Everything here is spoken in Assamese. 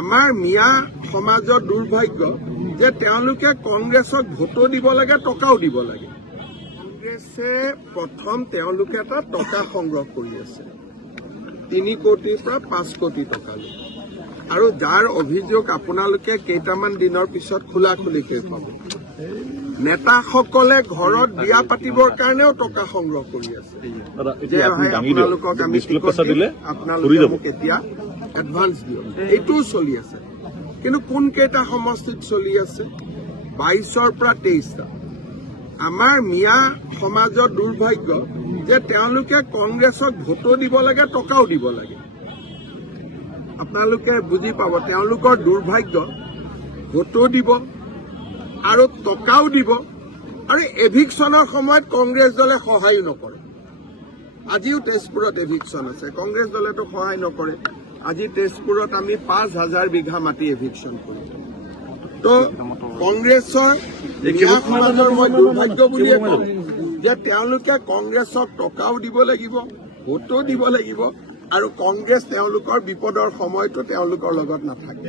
আমাৰ মিয়া সমাজৰ দুৰ্ভাগ্য যে তেওঁলোকে কংগ্ৰেছক ভোটো দিব লাগে, টকাও দিব লাগে। কংগ্ৰেছে প্ৰথম তেওঁলোকে এটা টকা সংগ্ৰহ কৰি আছে 3 কোটিৰ পৰা 5 কোটি টকালৈ, আৰু যাৰ অভিযোগ আপোনালোকে কেইটামান দিনৰ পিছত খোলাখুলিকৈ পাব। নেতাসকলে ঘৰত বিয়া পাতিবৰ কাৰণেও টকা সংগ্ৰহ কৰি আছে যে আপোনালোকক আমি আপোনালোকে মোক এতিয়া এডভান্স দিয়ক, এইটোও চলি আছে। কিন্তু কোন কেইটা সমষ্টিত চলি আছে? 22ৰ পৰা 23টা। আমাৰ মিয়া সমাজৰ দুৰ্ভাগ্য যে তেওঁলোকে কংগ্ৰেছক ভোটো দিব লাগে, টকাও দিব লাগে। আপোনালোকে বুজি পাব, তেওঁলোকৰ দুৰ্ভাগ্য ভোটো দিব আৰু টকাও দিব, আৰু এভিকশ্যনৰ সময়ত কংগ্ৰেছ দলে সহায়ো নকৰে। আজিও তেজপুৰত এভিকশ্যন আছে, কংগ্ৰেছ দলেতো সহায় নকৰে। আজি তেজপুৰত আমি 5,000 বিঘা মাটি এভিকশ্যন কৰিম। তো কংগ্ৰেছৰ মই দুৰ্ভাগ্য বুলিয়ে কওঁ যে তেওঁলোকে কংগ্ৰেছক টকাও দিব লাগিব, ভোটো দিব লাগিব, আৰু কংগ্ৰেছ তেওঁলোকৰ বিপদৰ সময়তো তেওঁলোকৰ লগত নাথাকে।